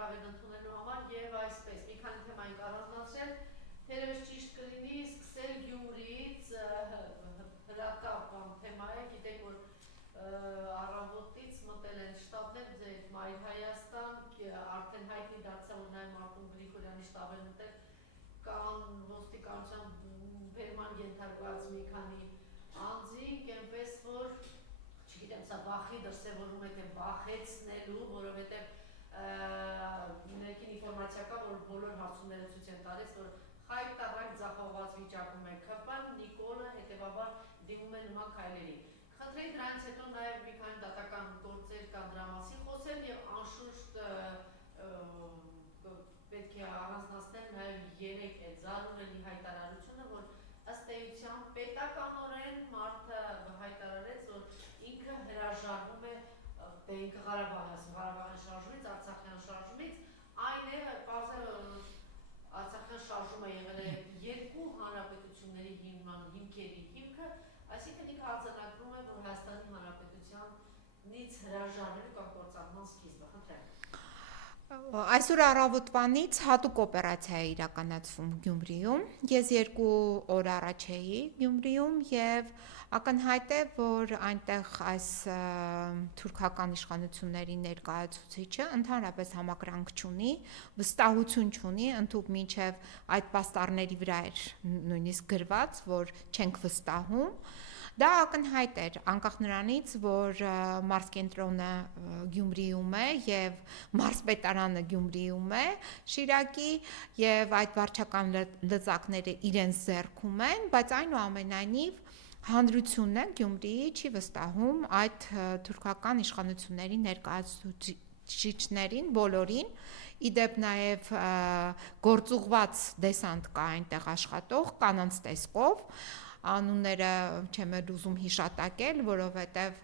շնորհակալ եմ ընդունելու համար եւ այսպես մի քանի թեմա ենք առանձնացրել, թերևս ճիշտ կլինի սկսել Գյումրիից հրակապ թեմա է, գիտեք որ առավոտից մտել են շտաբներ ձեր Մայր Հայաստան, արդեն հայտնի դարձավ որ նաեւ Մարտուն Գրիգորյանի շտաբ է մտել կան ոստիկանության բերման ենթարկված մի քանի անձինք, այնպես որ չգիտեմ, սա վախի դրսևորում է թե վախեցնելու, որովհետև ներքին ինֆորմացիա կա, որ բոլոր հարցումները ցույց են տալիս, որ խայտարակ ձախողված վիճակում է ՔՊ-ն, Նիկոլը հետևաբար դիմում է նման քայլերի։ Խնդրեի դրանից հետո նաև մի քանի դատական գործեր կան դրա մասին խոսել եւ անշուշտ պետք է առանձնացնել նաև 3 այդ զարուհելի հայտարարությունը, որ ըստ էության պետականորեն մարդը հայտարարեց, որ ինքը հրաժարվում է ինքը Ղարաբաղյան շարժումից, Արցախյան շարժումից, այն է Արցախյան շարժումը եղել է երկու հանրապետությունների հիմնման հիմքերի հիմքը, այսինքն ինքը արձանագրում է, որ Հայաստանի Հանրապետությանից հրաժարվելու կամ կործանման սկիզբը, խնդրեմ։ Այսօր առավոտվանից հատուկ օպերացիա է իրականացվում Գյումրիում, ես 2 օր առաջ էի Գյումրիում եւ ակնհայտ է, որ այնտեղ այս թուրքական իշխանությունների ներկայացուցիչը ընդհանրապես համակրանք չունի, վստահություն չունի, ընդհանուր մինչեւ այդ պաստառների վրա էր նույնիսկ գրված, որ չենք վստահում։ Դա ակնհայտ էր անկախ նրանից, որ մարզկենտրոնը Գյումրիում է եւ մարզպետարանը Գյումրիում է, Շիրակի եւ այդ վարչական լծակները իրենց ձեռքում են, բայց այնուամենայնիվ հանրությունն է Գյումրիի չի վստահում այդ թուրքական իշխանությունների ներկայացուցիչներին բոլորին, իդեպ նաեւ գործուղված դեսանտ կա այնտեղ աշխատող կանանց տեսքով անունները չեմ ուզում հիշատակել, որովհետև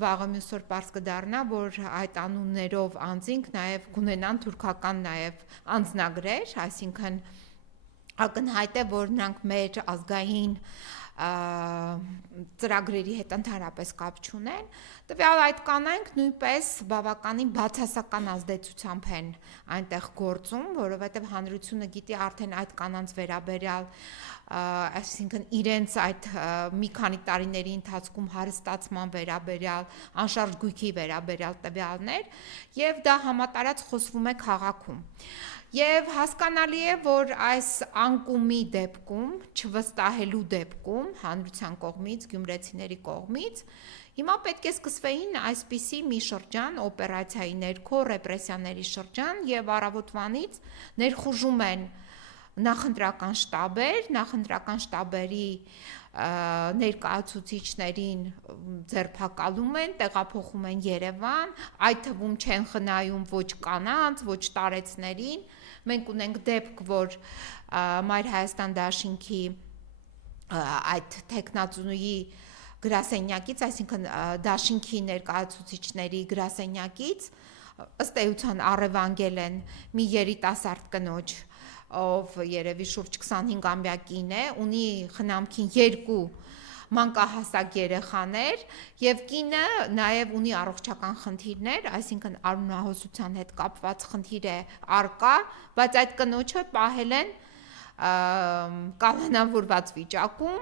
վաղը մյուս օր պարզ կդառնա, որ այդ անուններով անձինք նաև կունենան թուրքական նաև անձնագրեր, այսինքն ակնհայտ է, որ նրանք մեր ազգային ծրագրերի հետ ընդհանրապես կապ չունեն, տվյալ այդ կանայք նույնպես բավականին բացասական ազդեցությամբ են այնտեղ գործում, որովհետև հանրությունը գիտի արդեն այդ կանանց վերաբերյալ, այսինքն իրենց այդ մի քանի տարիների ընթացքում հարստացման վերաբերյալ, անշարժ գույքի վերաբերյալ տվյալներ, եւ դա համատարած խոսվում է քաղաքում։ Եվ հասկանալի է, որ այս անկումի դեպքում, չվստահելու դեպքում, հանրության կողմից, գյումրեցիների կողմից, հիմա պետք է սկսվեին այսպիսի մի շրջան, օպերացիայի ներքո, ռեպրեսիաների շրջան, եւ առավոտվանից ներխուժում են նախընտրական շտաբեր, նախընտրական շտաբերի ներկայացուցիչներին ձերբակալում են, տեղափոխում են Երևան, այդ թվում չեն խնայում ոչ կանանց, ոչ տարեցներին, մենք ունենք դեպք, որ Մայր Հայաստան դաշինքի այդ տեխնացուի գրասենյակից, այսինքն դաշինքի ներկայացուցիչների գրասենյակից ըստ էության առևանգել են մի երիտասարդ կնոջ, ով երևի շուրջ 25-ամյա կին է, ունի խնամքին 2 մանկահասակ երեխաներ եւ կինը նաեւ ունի առողջական խնդիրներ, այսինքն արյունահոսության հետ կապված խնդիր է արկա, բայց այդ կնոջը պահել են կալանավորված վիճակում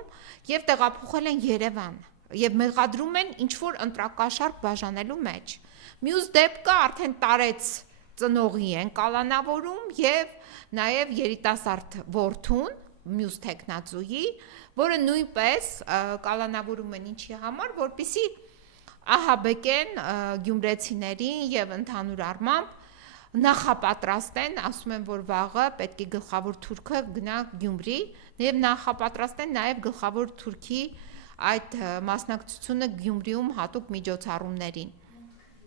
եւ տեղափոխել են Երևան եւ մեղադրում են ինչ որ ընտրակաշառք բաժանելու մեջ։ Մյուս դեպքը արդեն տարեց ծնողի են կալանավորում եւ նաեւ երիտասարդ որդուն, մյուս տեխնացուի, որը նույնպես կալանավորում են ինչի համար, որպեսզի ահաբեկեն գյումրեցիներին եւ ընդհանուր առմամբ նախապատրաստեն, ասում են, որ վաղը պետք է գլխավոր թուրքը գնա Գյումրի եւ նախապատրաստեն նաեւ գլխավոր թուրքի այդ մասնակցությունը Գյումրիում հատուկ միջոցառումներին։